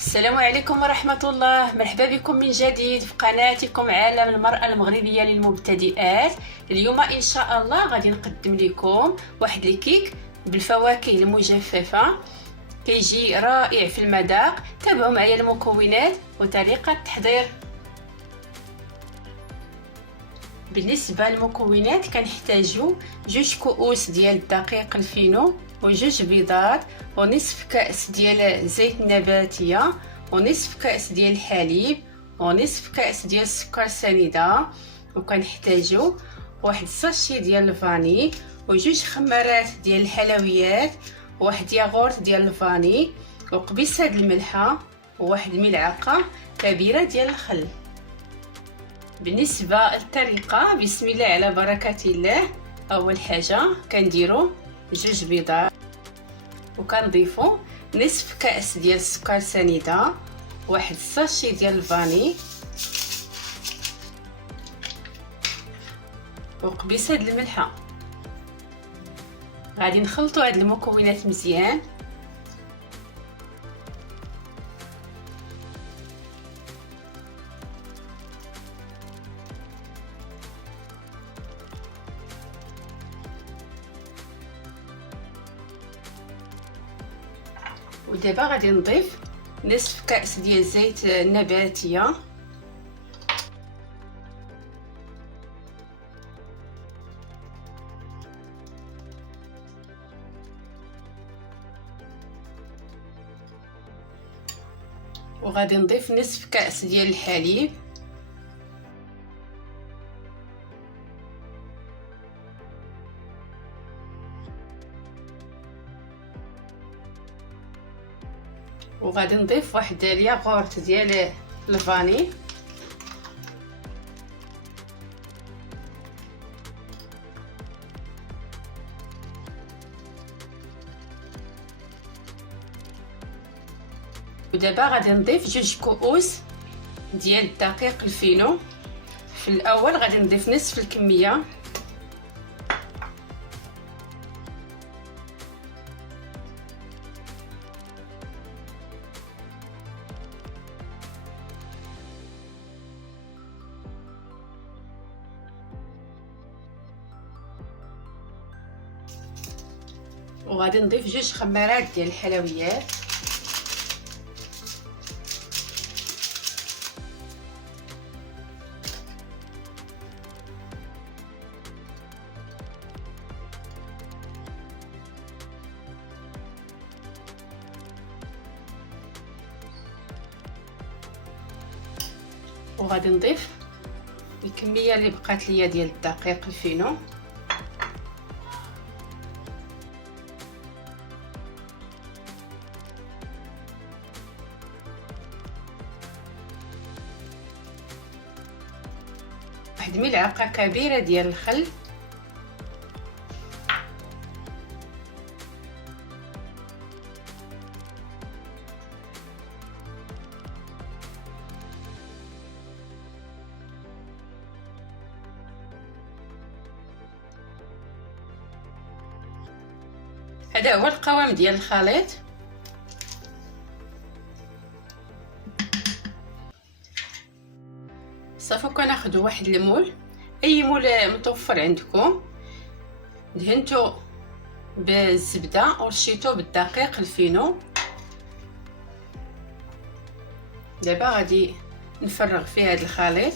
السلام عليكم ورحمة الله. مرحبا بكم من جديد في قناتكم عالم المرأة المغربية للمبتدئات. اليوم إن شاء الله غادي نقدم لكم واحد الكيك بالفواكه المجففة، كيجي رائع في المذاق. تابعوا معايا المكونات وطريقة التحضير. بالنسبة للمكونات كنحتاجو 2 كؤوس ديال الدقيق الفينو وجوج بيضات ونصف كأس ديال زيت نباتية ونصف كأس ديال الحليب ونصف كأس ديال السكر سنيدة، وكنحتاجو واحد الساشي ديال الفاني وجوج خمارات ديال الحلويات وواحد ياغورت ديال الفاني وقبيصة د الملحة وواحد ملعقة كبيرة ديال الخل. بالنسبة للطريقة، بسم الله على بركة الله. اول حاجة كنديرو 2 بيضات وكنضيفو نصف كأس ديال السكر سنيدة واحد الساشي ديال الفاني وقبيصة د الملحة. غادي نخلطوا هاد المكونات مزيان. ودابا غادي نضيف نصف كأس ديال الزيت النباتية وغادي نضيف نصف كأس ديال الحليب وغادي نضيف واحد الياغورت ديال الفاني ودابا غادي نضيف 2 كؤوس ديال الدقيق الفينو. في الاول غادي نضيف نصف الكميه وغادي نضيف 2 خمارات ديال الحلويات وغادي نضيف الكميه اللي بقات ليا ديال الدقيق الفينو واحد ملعقه كبيره ديال الخل هذا هو القوام ديال الخليط. صافي كناخذوا واحد المول، اي مول متوفر عندكم، دهنتو بالزبده ورشيتو بالدقيق الفينو. دابا غادي نفرغ فيه هذا الخليط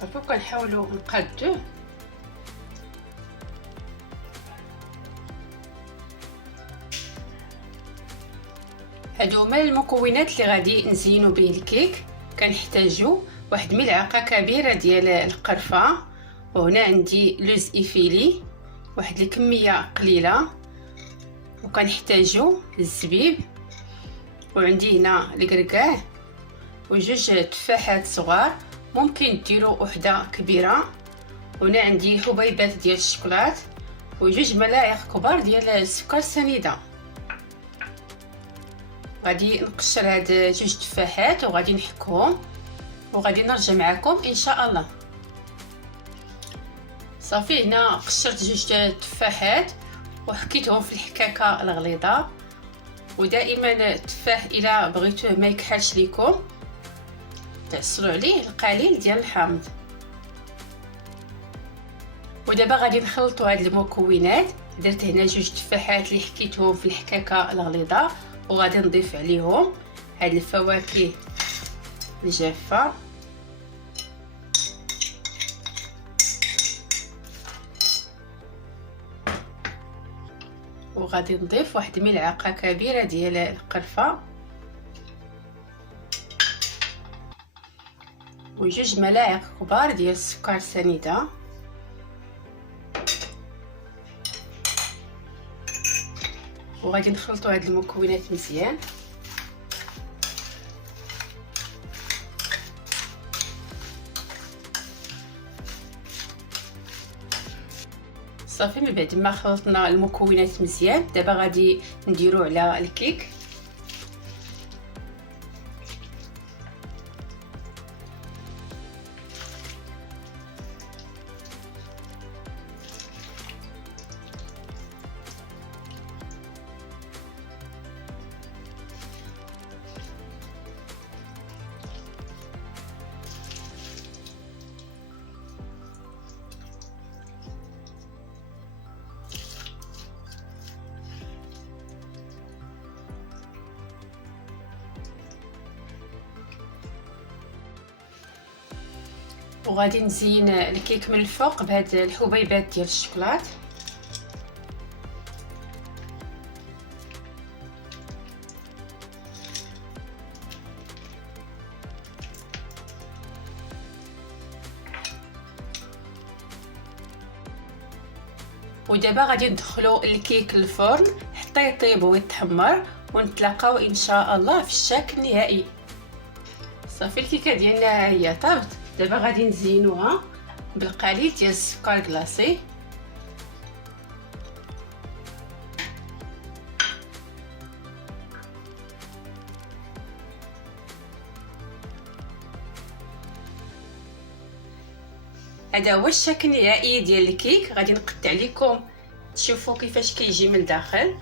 صافي كنحاولوا نقادوه. هادو هما المكونات اللي غادي نزينوا به الكيك. كنحتاجوا واحد ملعقه كبيره ديال القرفه، وهنا عندي لوز ايفيلي واحد الكميه قليله، وكنحتاجوا الزبيب، وعندي هنا الكركاع وجوج تفاحات صغار، ممكن ديروا وحده كبيره، وهنا عندي حبيبات ديال الشوكولات وجوج ملاعق كبار ديال السكر سنيده. غادي نقشر هاد جوج تفاحات وغادي نحكهم وغادي نرجع معكم ان شاء الله. صافي هنا قشرت جوج تفاحات وحكيتهم في الحكاكه الغليظه. ودائما التفاح الى بغيتوه ما يكحلش ليكم تعصروا عليه القليل ديال الحامض. ودابا غادي نخلطوا هاد المكونات. درت هنا جوج تفاحات اللي حكيتهم في الحكاكه الغليظه وغادي نضيف عليهم هاد الفواكه الجافه وغادي نضيف واحد ملعقه كبيره ديال القرفه وجوج ملاعق كبار ديال السكر سنيده وغادي نخلطوا هاد المكونات مزيان. صافي من بعد ما خلطنا المكونات مزيان دابا غادي نديرو على الكيك. وغادي نزين الكيك من الفوق بهاد الحبيبات ديال الشوكولات. ودابا غادي ندخلو الكيك للفرن حتى يطيب ويتحمر ونتلاقاو ان شاء الله في الشكل النهائي. صافي الكيكه ديالنا هي طابت. دابا غادي نزينوها بالقليل ديال السكر كلاصي هذا هو الشكل النهائي ديال الكيك. غادي نقطع لكم تشوفوا كيفاش كيجي من الداخل.